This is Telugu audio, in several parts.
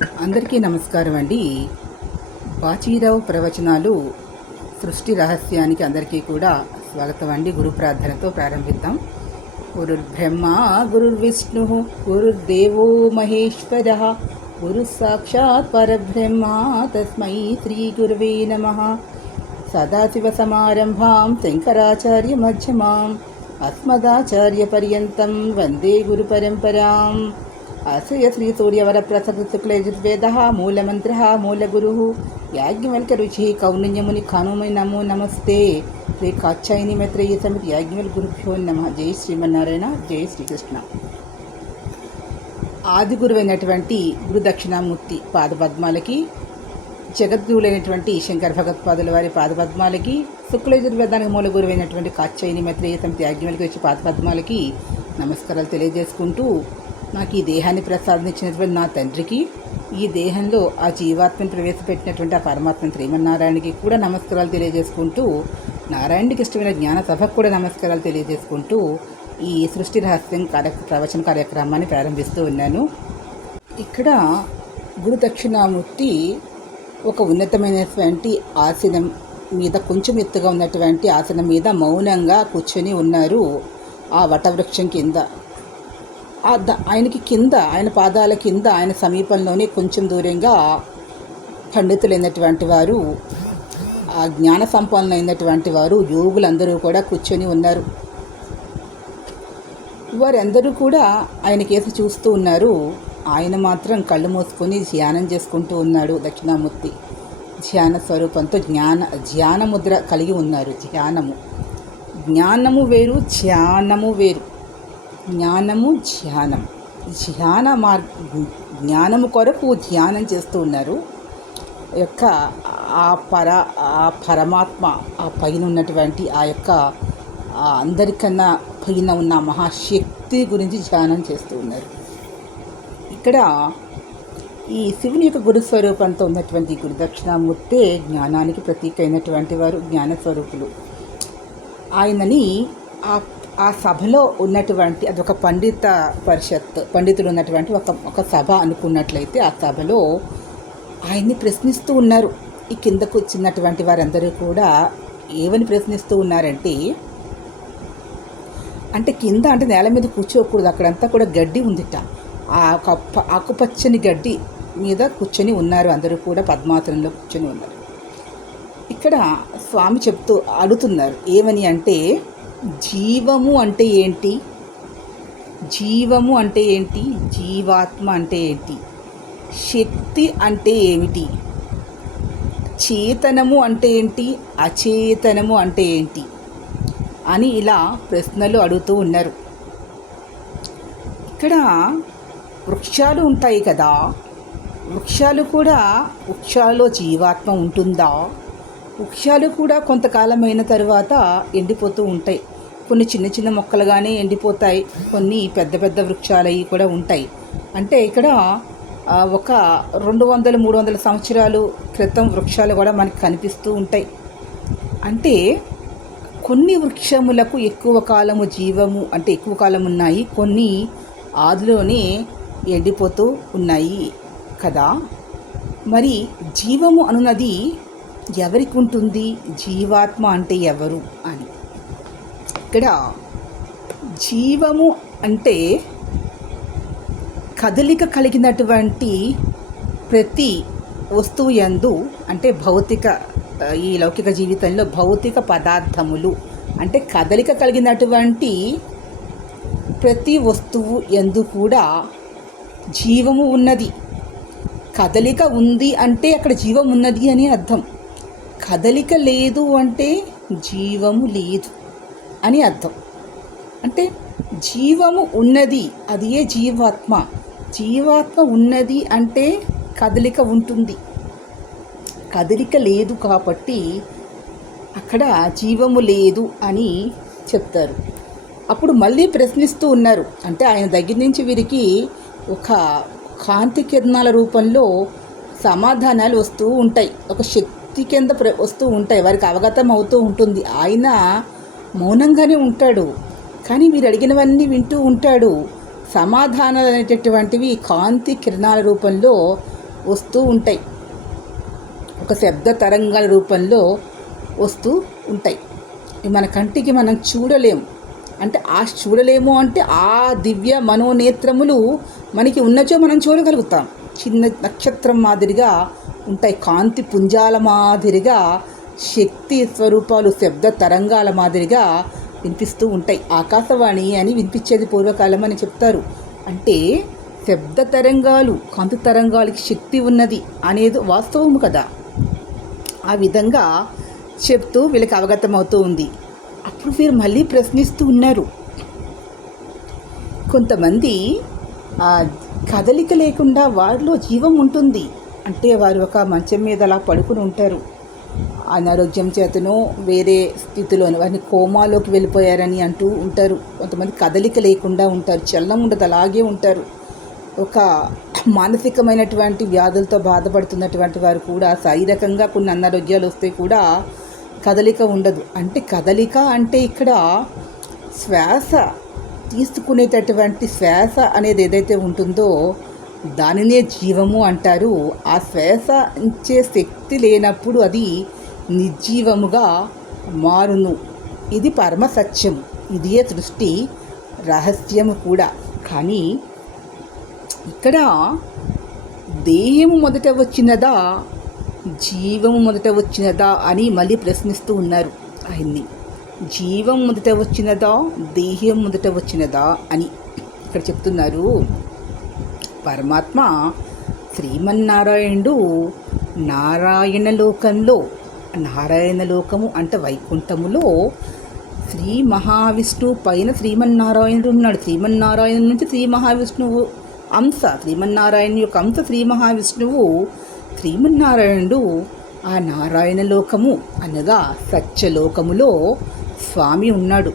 అందరికీ నమస్కారం అండి. బాచీరావు ప్రవచనాలు సృష్టి రహస్యానికి అందరికీ కూడా స్వాగతం అండి. గురు ప్రార్థనతో ప్రారంభిద్దాం. గురుర్బ్రహ్మ గురుర్విష్ణు గురుర్దేవో మహేశ్వర గురు సాక్షాత్ పరబ్రహ్మ తస్మై శ్రీ గురువే నమ. సదాశివసమారంభాం శంకరాచార్య మధ్యమాం అస్మదాచార్యపర్యంతం వందే గురుపరంపరాం ఆశ్రయ శ్రీ సూర్యవర మూలమంత్ర మూలగురు యాజ్ఞవల్క రుచి కౌండిన్యముని కనుమై నమో నమస్తే శ్రీ కాచాయిని మైత్రేయ సమితి యాజ్ఞవల్ గురుభ్యో నమ జై శ్రీమన్నారాయణ జై శ్రీకృష్ణ ఆది గురువైనటువంటి గురు దక్షిణామూర్తి పాదపద్మాలకి జగద్గురులైనటువంటి శంకర భగవత్పాదుల వారి పాదపద్మాలకి శుక్లయజుర్వేదానికి మూల గురువైనటువంటి కాచ్యాయని మైత్రేయ సమితి యాజ్ఞవల్కి వచ్చి పాదపద్మాలకి నమస్కారాలు తెలియజేసుకుంటూ నాకు ఈ దేహాన్ని ప్రసాదించినటువంటి నా తండ్రికి ఈ దేహంలో ఆ జీవాత్మను ప్రవేశపెట్టినటువంటి ఆ పరమాత్మ శ్రీమన్నారాయణకి కూడా నమస్కారాలు తెలియజేసుకుంటూ నారాయణకి ఇష్టమైన జ్ఞాన సభకు కూడా నమస్కారాలు తెలియజేసుకుంటూ ఈ సృష్టి రహస్యం కార్య ప్రవచన కార్యక్రమాన్ని ప్రారంభిస్తూ ఉన్నాను. ఇక్కడ గురు దక్షిణామూర్తి ఒక ఉన్నతమైనటువంటి ఆసనం మీద కొంచెం ఎత్తుగా ఉన్నటువంటి ఆసనం మీద మౌనంగా కూర్చొని ఉన్నారు. ఆ వటవృక్షం కింద ఆయనకి కింద ఆయన పాదాల కింద ఆయన సమీపంలోనే కొంచెం దూరంగా పండితులైనటువంటి వారు ఆ జ్ఞాన సంపన్నులైనటువంటి వారు యోగులందరూ కూడా కూర్చొని ఉన్నారు. వారందరూ కూడా ఆయన కేసు చూస్తూ ఉన్నారు. ఆయన మాత్రం కళ్ళు మూసుకొని ధ్యానం చేసుకుంటూ ఉన్నాడు దక్షిణామూర్తి. ధ్యాన స్వరూపంతో జ్ఞాన ధ్యానముద్ర కలిగి ఉన్నారు. ధ్యానము. జ్ఞానము వేరు ధ్యానము వేరు. జ్ఞానము ధ్యానం. ధ్యాన మార్ జ్ఞానము కొరకు ధ్యానం చేస్తూ ఉన్నారు. యొక్క ఆ పర ఆ పరమాత్మ ఆ పైన ఉన్నటువంటి ఆ యొక్క అందరికన్నా పైన ఉన్న మహాశక్తి గురించి ధ్యానం చేస్తూ ఉన్నారు. ఇక్కడ ఈ శివుని యొక్క గురుస్వరూపంతో ఉన్నటువంటి గురుదక్షిణామూర్తే జ్ఞానానికి ప్రతీక అయినటువంటి వారు జ్ఞాన స్వరూపులు. ఆయనని ఆ ఆ సభలో ఉన్నటువంటి అదొక పండిత పరిషత్ పండితులు ఉన్నటువంటి ఒక ఒక సభ అనుకున్నట్లయితే ఆ సభలో ఆయన్ని ప్రశ్నిస్తూ ఉన్నారు. ఈ కిందకు వచ్చినటువంటి వారందరూ కూడా ఏమని ప్రశ్నిస్తూ ఉన్నారంటే అంటే కింద అంటే నేల మీద కూర్చోకూడదు అక్కడంతా కూడా గడ్డి ఉందిట. ఆ ఒక ఆకుపచ్చని గడ్డి మీద కూర్చొని ఉన్నారు అందరూ కూడా పద్మాసనంలో కూర్చొని ఉన్నారు. ఇక్కడ స్వామి చెప్తూ అడుగుతున్నారు ఏమని అంటే జీవము అంటే ఏంటి? జీవము అంటే ఏంటి? జీవాత్మ అంటే ఏంటి? శక్తి అంటే ఏమిటి? చేతనము అంటే ఏంటి? అచేతనము అంటే ఏంటి? అని ఇలా ప్రశ్నలు అడుగుతూ ఉన్నారు. ఇక్కడ వృక్షాలు ఉంటాయి కదా. వృక్షాలు కూడా వృక్షాల్లో జీవాత్మ ఉంటుందా? వృక్షాలు కూడా కొంతకాలం అయిన ఎండిపోతూ ఉంటాయి. కొన్ని చిన్న చిన్న మొక్కలుగానే ఎండిపోతాయి. కొన్ని పెద్ద పెద్ద వృక్షాలవి కూడా ఉంటాయి. అంటే ఇక్కడ ఒక రెండు వందలు మూడు వందల సంవత్సరాలు క్రితం వృక్షాలు కూడా మనకు కనిపిస్తూ ఉంటాయి. అంటే కొన్ని వృక్షములకు ఎక్కువ కాలము జీవము అంటే ఎక్కువ కాలం ఉన్నాయి. కొన్ని ఆదిలోనే ఎండిపోతూ ఉన్నాయి కదా. మరి జీవము అనున్నది ఎవరికి ఉంటుంది జీవాత్మ అంటే ఎవరు అని. ఇక్కడ జీవము అంటే కదలిక కలిగినటువంటి ప్రతి వస్తువు యందు అంటే భౌతిక ఈ లౌకిక జీవితంలో భౌతిక పదార్థములు అంటే కదలిక కలిగినటువంటి ప్రతి వస్తువు ఎందు కూడా జీవము ఉన్నది. కదలిక ఉంది అంటే అక్కడ జీవం ఉన్నది అని అర్థం. కదలిక లేదు అంటే జీవము లేదు అని అర్థం. అంటే జీవము ఉన్నది అది ఏ జీవాత్మ. జీవాత్మ ఉన్నది అంటే కదలిక ఉంటుంది. కదలిక లేదు కాబట్టి అక్కడ జీవము లేదు అని చెప్తారు. అప్పుడు మళ్ళీ ప్రశ్నిస్తూ ఉన్నారు. అంటే ఆయన దగ్గర నుంచి వీరికి ఒక కాంతి కిరణాల రూపంలో సమాధానాలు వస్తూ ఉంటాయి. ఒక శక్తి కింద ప్ర వస్తూ ఉంటాయి. వారికి అవగతం అవుతూ ఉంటుంది. ఆయన మౌనంగానే ఉంటాడు. కానీ మీరు అడిగినవన్నీ వింటూ ఉంటాడు. సమాధానాలు అనేటటువంటివి కాంతి కిరణాల రూపంలో వస్తూ ఉంటాయి. ఒక శబ్ద తరంగాల రూపంలో వస్తూ ఉంటాయి. మన కంటికి మనం చూడలేము అంటే ఆ చూడలేము అంటే ఆ దివ్య మనోనేత్రములు మనకి ఉన్నచో మనం చూడగలుగుతాం. చిన్న నక్షత్రం మాదిరిగా ఉంటాయి. కాంతి పుంజాల మాదిరిగా శక్తి స్వరూపాలు శబ్ద తరంగాల మాదిరిగా వినిపిస్తూ ఉంటాయి. ఆకాశవాణి అని వినిపించేది పూర్వకాలం అని చెప్తారు. అంటే శబ్ద తరంగాలు కాంతి తరంగాలకి శక్తి ఉన్నది అనేది వాస్తవము కదా. ఆ విధంగా చెప్తూ వీళ్ళకి అవగతం అవుతూ ఉంది. అప్పుడు వీరు మళ్ళీ ప్రశ్నిస్తూ ఉన్నారు. కొంతమంది కదలిక లేకుండా వారిలో జీవం ఉంటుంది. అంటే వారు ఒక మంచం మీద అలా పడుకుని ఉంటారు. అనారోగ్యం చేతనో వేరే స్థితిలో వారిని కోమాలోకి వెళ్ళిపోయారని అంటూ ఉంటారు. కొంతమంది కదలిక లేకుండా ఉంటారు. చల్లం ఉండదు అలాగే ఉంటారు. ఒక మానసికమైనటువంటి వ్యాధులతో బాధపడుతున్నటువంటి వారు కూడా శారీరకంగా కొన్ని అనారోగ్యాలు వస్తే కూడా కదలిక ఉండదు. అంటే కదలిక అంటే ఇక్కడ శ్వాస తీసుకునేటటువంటి శ్వాస అనేది ఏదైతే ఉంటుందో దానినే జీవము అంటారు. ఆ శ్వాస ఇచ్చే శక్తి లేనప్పుడు అది నిర్జీవముగా మారును. ఇది పరమ సత్యం. ఇదే సృష్టి. రహస్యము కూడా. కానీ ఇక్కడ దేహము మొదట వచ్చినదా జీవము మొదట వచ్చినదా అని మళ్ళీ ప్రశ్నిస్తూ ఉన్నారు ఆయన్ని. జీవం మొదట వచ్చినదా దేహం మొదట వచ్చినదా అని ఇక్కడ చెప్తున్నారు. పరమాత్మ శ్రీమన్నారాయణుడు నారాయణ లోకంలో నారాయణ లోకము అంటే వైకుంఠములో శ్రీ మహావిష్ణువు పైన శ్రీమన్నారాయణుడు ఉన్నాడు. శ్రీమన్నారాయణ నుంచి శ్రీ మహావిష్ణువు అంశ శ్రీమన్నారాయణ యొక్క అంశ శ్రీ మహావిష్ణువు శ్రీమన్నారాయణుడు ఆ నారాయణ లోకము అనగా సత్యలోకములో స్వామి ఉన్నాడు.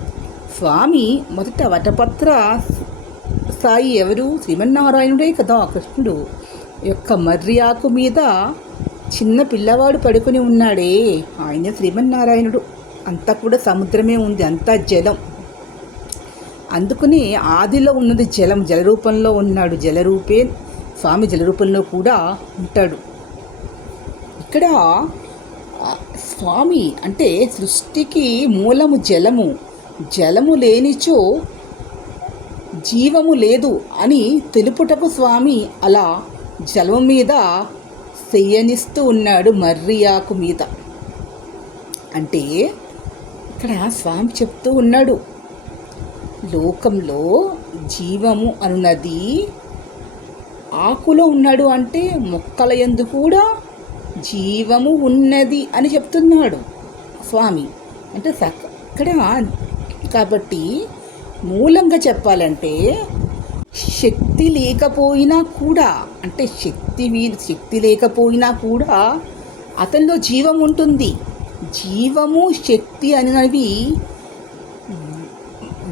స్వామి మొదట వటపత్ర స్థాయి ఎవరు? శ్రీమన్నారాయణుడే కదా కృష్ణుడు. యొక్క మర్యాకు మీద చిన్న పిల్లవాడు పడుకుని ఉన్నాడే. ఆయన శ్రీమన్నారాయణుడు. అంతా కూడా సముద్రమే ఉంది అంతా జలం. అందుకని ఆదిలో ఉన్నది జలం జలరూపంలో ఉన్నాడు. జలరూపే స్వామి జలరూపంలో కూడా ఉంటాడు. ఇక్కడ స్వామి అంటే సృష్టికి మూలము జలము. జలము లేనిచో జీవము లేదు అని తెలుపుటకు స్వామి అలా జలం మీద శయనిస్తూ ఉన్నాడు మర్రియాకు మీద. అంటే ఇక్కడ స్వామి చెప్తూ ఉన్నాడు లోకంలో జీవము అనున్నది ఆకులో ఉన్నాడు అంటే మొక్కల ఎందు కూడా జీవము ఉన్నది అని చెప్తున్నాడు స్వామి. అంటే సక్- ఇక్కడ కాబట్టి మూలంగా చెప్పాలంటే శక్తి లేకపోయినా కూడా అంటే శక్తి వీ శక్తి లేకపోయినా కూడా అతనిలో జీవం ఉంటుంది. జీవము శక్తి అనేవి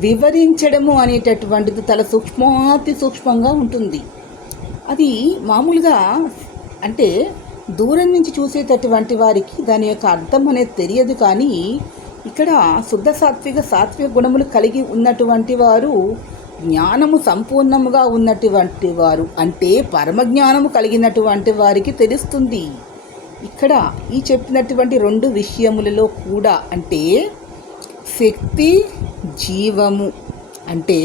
వివరించడము అనేటటువంటిది చాలా సూక్ష్మాతి సూక్ష్మంగా ఉంటుంది. అది మామూలుగా అంటే దూరం నుంచి చూసేటటువంటి వారికి దాని యొక్క అర్థం అనేది తెలియదు కానీ ఇక్కడ శుద్ధ సాత్విక సాత్విక గుణములు కలిగి ఉన్నటువంటి వారు జ్ఞానము సంపూర్ణముగా ఉన్నటువంటి వారు. అంటే పరమజ్ఞానము కలిగినటువంటి వారికి తెలుస్తుంది. ఇక్కడ ఈ చెప్పినటువంటి రెండు విషయములలో కూడా అంటే శక్తి జీవము. అంటే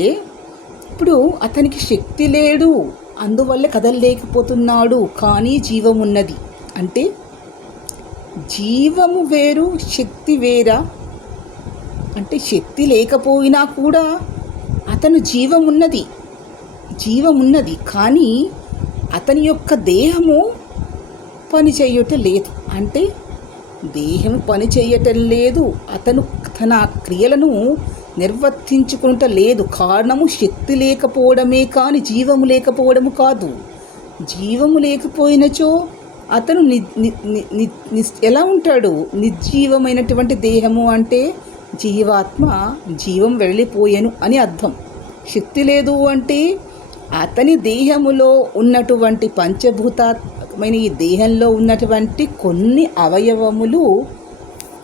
ఇప్పుడు అతనికి శక్తి లేడు అందువల్ల కదలలేకపోతున్నాడు కానీ జీవం ఉన్నది అంటే జీవము వేరు శక్తి వేరా? అంటే శక్తి లేకపోయినా కూడా అతను జీవం ఉన్నది జీవం ఉన్నది కానీ అతని యొక్క దేహము పని చేయటం లేదు. అంటే దేహం పని చేయటం లేదు. అతను తన క్రియలను నిర్వర్తించుకుంట లేదు. కారణము శక్తి లేకపోవడమే కానీ జీవము లేకపోవడము కాదు. జీవము లేకపోయినచో అతను ని- ఎలా ఉంటాడు? నిర్జీవమైనటువంటి దేహము అంటే జీవాత్మ జీవం వెళ్ళిపోయెను అని అర్థం. శక్తి లేదు అంటే అతని దేహములో ఉన్నటువంటి పంచభూతాత్మకమైన ఈ దేహంలో ఉన్నటువంటి కొన్ని అవయవములు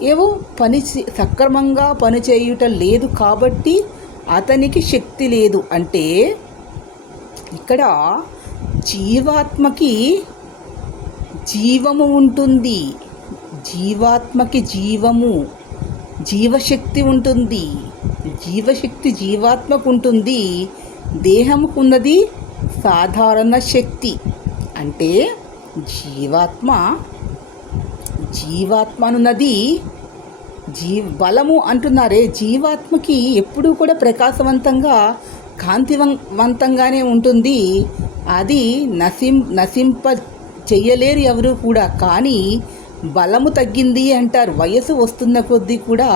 ఏవో పని చే- సక్రమంగా పనిచేయుట లేదు కాబట్టి అతనికి శక్తి లేదు. అంటే ఇక్కడ జీవాత్మకి జీవము ఉంటుంది. జీవాత్మకి జీవము జీవశక్తి ఉంటుంది. జీవశక్తి జీవాత్మకు ఉంటుంది. దేహముకు ఉన్నది సాధారణ శక్తి. అంటే జీవాత్మ జీవాత్మ అనున్నది జీ బలము అంటున్నారే. జీవాత్మకి ఎప్పుడూ కూడా ప్రకాశవంతంగా కాంతివంతంగానే ఉంటుంది. అది నశిం నశింప చెయ్యలేరు ఎవరు కూడా. కానీ బలము తగ్గింది అంటారు. వయసు వస్తున్న కొద్దీ కూడా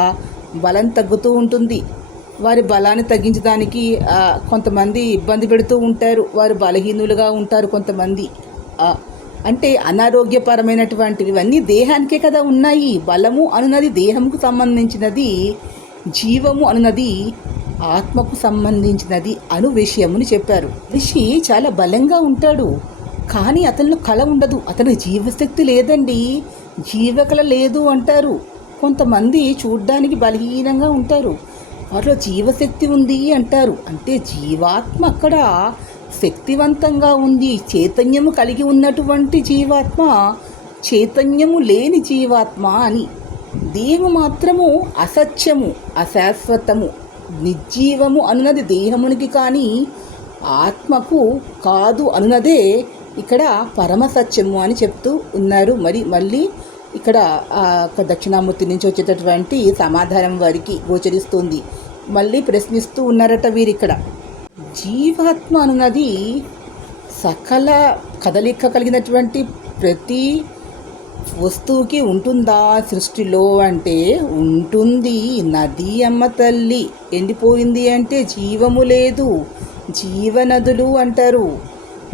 బలం తగ్గుతూ ఉంటుంది. వారి బలాన్ని తగ్గించడానికి కొంతమంది ఇబ్బంది పెడుతూ ఉంటారు. వారు బలహీనులుగా ఉంటారు కొంతమంది. అంటే అనారోగ్యపరమైనటువంటివి ఇవన్నీ దేహానికే కదా ఉన్నాయి. బలము అనున్నది దేహముకు సంబంధించినది జీవము అనున్నది ఆత్మకు సంబంధించినది అను విషయముని చెప్పారు. మనిషి చాలా బలంగా ఉంటాడు. కానీ అతనిలో కళ ఉండదు. అతని జీవశక్తి లేదండి. జీవకళ లేదు అంటారు. కొంతమంది చూడ్డానికి బలహీనంగా ఉంటారు. వారిలో జీవశక్తి ఉంది అంటారు. అంటే జీవాత్మ అక్కడ శక్తివంతంగా ఉంది. చైతన్యము కలిగి ఉన్నటువంటి జీవాత్మ చైతన్యము లేని జీవాత్మ అని. దేహము మాత్రము అసత్యము అశాశ్వతము నిర్జీవము అన్నది దేహమునికి కానీ ఆత్మకు కాదు అన్నదే ఇక్కడ పరమ సత్యము అని చెప్తూ ఉన్నారు. మరి మళ్ళీ ఇక్కడ ఆ యొక్క దక్షిణామూర్తి నుంచి వచ్చేటటువంటి సమాధానం వారికి గోచరిస్తుంది. మళ్ళీ ప్రశ్నిస్తూ ఉన్నారట వీరిక్కడ. జీవాత్మ అన్నది సకల కదలిక కలిగినటువంటి ప్రతి వస్తువుకి ఉంటుందా సృష్టిలో అంటే ఉంటుంది. నది అమ్మ తల్లి ఎండిపోయింది అంటే జీవము లేదు. జీవనదులు అంటారు.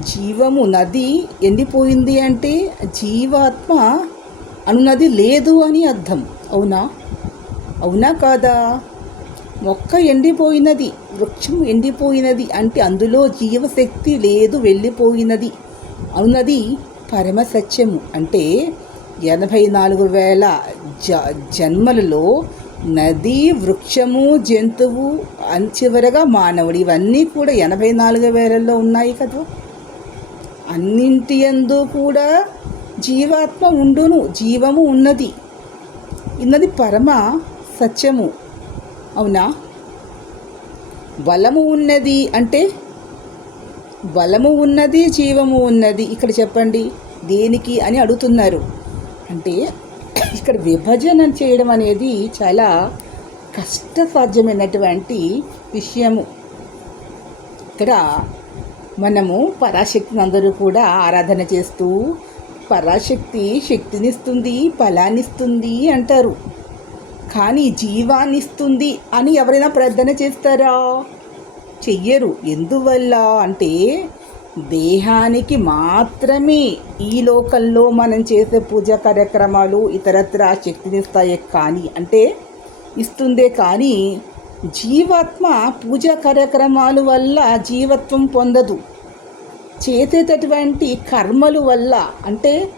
జీవము నది ఎండిపోయింది అంటే జీవాత్మ అనున్నది లేదు అని అర్థం. అవునా? అవునా కాదా? మొక్క ఎండిపోయినది వృక్షం ఎండిపోయినది అంటే అందులో జీవశక్తి లేదు వెళ్ళిపోయినది. అనున్నది పరమ సత్యము అంటే ఎనభై నాలుగు వేల జ జన్మలలో నది వృక్షము జంతువు చివరగా మానవుడు ఇవన్నీ కూడా ఎనభై నాలుగు వేలలో ఉన్నాయి కదా. అన్నింటి యందు కూడా జీవాత్మ ఉండును జీవము ఉన్నది. ఇన్నది పరమ సత్యము. అవునా? బలము ఉన్నది అంటే బలము ఉన్నది జీవము ఉన్నది. ఇక్కడ చెప్పండి దేనికి అని అడుగుతున్నారు. అంటే ఇక్కడ విభజన చేయడం అనేది చాలా కష్టసాధ్యమైనటువంటి విషయము. ఇక్కడ మనము పరాశక్తిని అందరూ కూడా ఆరాధన చేస్తూ పరాశక్తి శక్తినిస్తుంది ఫలాన్నిస్తుంది అంటారు. కానీ జీవాన్నిస్తుంది అని ఎవరైనా ప్రార్థన చేస్తారా? చెయ్యరు. ఎందువల్ల అంటే దేహానికి మాత్రమే ఈ లోకంలో మనం చేసే పూజా కార్యక్రమాలు ఇతరత్ర శక్తినిస్తాయే కానీ అంటే ఇస్తుందే కానీ జీవాత్మ పూజా కార్యక్రమాల వల్ల జీవత్వం పొందదు. చేసేటటువంటి కర్మలు వల్ల అంటే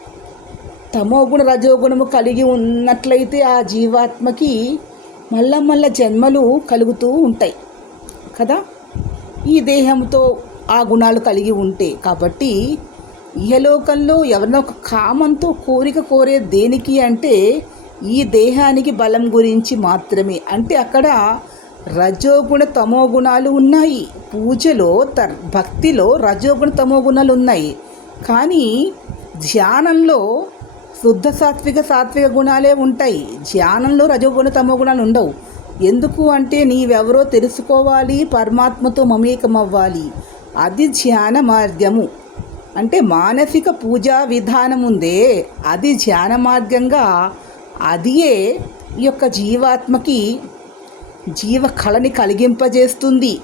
తమోగుణ రజోగుణము కలిగి ఉన్నట్లయితే ఆ జీవాత్మకి మళ్ళా మళ్ళా జన్మలు కలుగుతూ ఉంటాయి. కదా? ఈ దేహంతో ఆ గుణాలు కలిగి ఉంటే కాబట్టి ఇహలోకంలో ఎవరినో ఒక కామంతో కోరిక కోరే దేనికి అంటే ఈ దేహానికి బలం గురించి మాత్రమే. అంటే అక్కడ రజోగుణ తమో గుణాలు ఉన్నాయి. పూజలో త భక్తిలో రజోగుణ తమో గుణాలు ఉన్నాయి కానీ ధ్యానంలో శుద్ధ సాత్విక సాత్విక గుణాలే ఉంటాయి. ధ్యానంలో రజోగుణ తమో గుణాలు ఉండవు. ఎందుకు అంటే నీవెవరో తెలుసుకోవాలి పరమాత్మతో మమేకమవ్వాలి. అది ధ్యాన మార్గము. అంటే మానసిక పూజా విధానం ఉందే. అది ధ్యాన మార్గంగా అదియే ఈ యొక్క జీవాత్మకి జీవ కళని కలిగింపజేస్తుంది.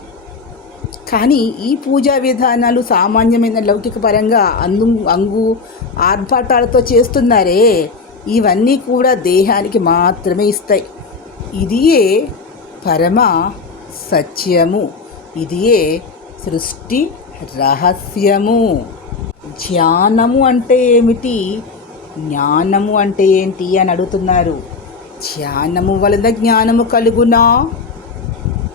కానీ ఈ పూజా విధానాలు సామాన్యమైన లౌకిక పరంగా అందు అంగు ఆర్భాటాలతో చేస్తున్నారే. ఇవన్నీ కూడా దేహానికి మాత్రమే ఇస్తాయి. ఇదియే పరమ సత్యము. ఇదియే సృష్టి రహస్యము. ధ్యానము అంటే ఏమిటి? జ్ఞానము అంటే ఏంటి అని అడుగుతున్నారు. ధ్యానము వలన జ్ఞానము కలుగునా?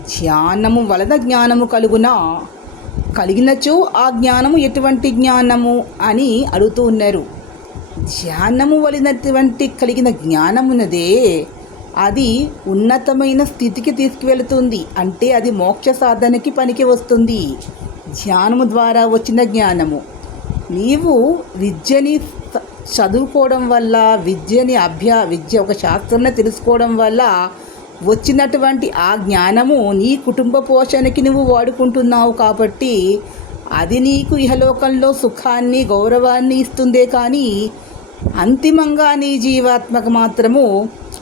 ధ్యానము వలన జ్ఞానము కలుగునా? కలిగినచో ఆ జ్ఞానము ఎటువంటి జ్ఞానము అని అడుగుతూ ఉన్నారు. ధ్యానము వలినటువంటి కలిగిన జ్ఞానమున్నదే అది ఉన్నతమైన స్థితికి తీసుకువెళుతుంది. అంటే అది మోక్ష సాధనకి పనికి వస్తుంది. ధ్యానము ద్వారా వచ్చిన జ్ఞానము. నీవు విద్యని చదువుకోవడం వల్ల విద్యని అభ్యా విద్య ఒక శాస్త్రంలో తెలుసుకోవడం వల్ల వచ్చినటువంటి ఆ జ్ఞానము నీ కుటుంబ పోషణకి నువ్వు వాడుకుంటున్నావు కాబట్టి అది నీకు ఇహలోకంలో సుఖాన్ని గౌరవాన్ని ఇస్తుందే కానీ అంతిమంగా నీ జీవాత్మకు మాత్రము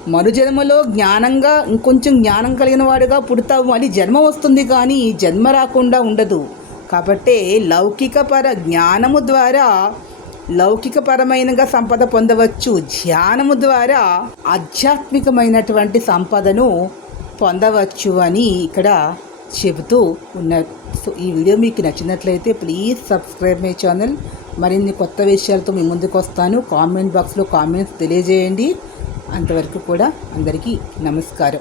మరుజన్మలో జ్ఞానంగా ఇంకొంచెం జ్ఞానం కలిగిన వాడుగా పుడతావు మళ్ళీ జన్మ వస్తుంది కానీ జన్మ రాకుండా ఉండదు. కాబట్టే లౌకికపర జ్ఞానము ద్వారా లౌకికపరమైనగా సంపద పొందవచ్చు. ధ్యానము ద్వారా ఆధ్యాత్మికమైనటువంటి సంపదను పొందవచ్చు అని ఇక్కడ చెబుతూ ఉన్నారు. సో ఈ వీడియో మీకు నచ్చినట్లయితే ప్లీజ్ సబ్స్క్రైబ్ మై ఛానల్. మరిన్ని కొత్త విషయాలతో మీ ముందుకు వస్తాను. కామెంట్ బాక్స్లో కామెంట్స్ తెలియజేయండి. అంతవరకు కూడా అందరికీ నమస్కారం.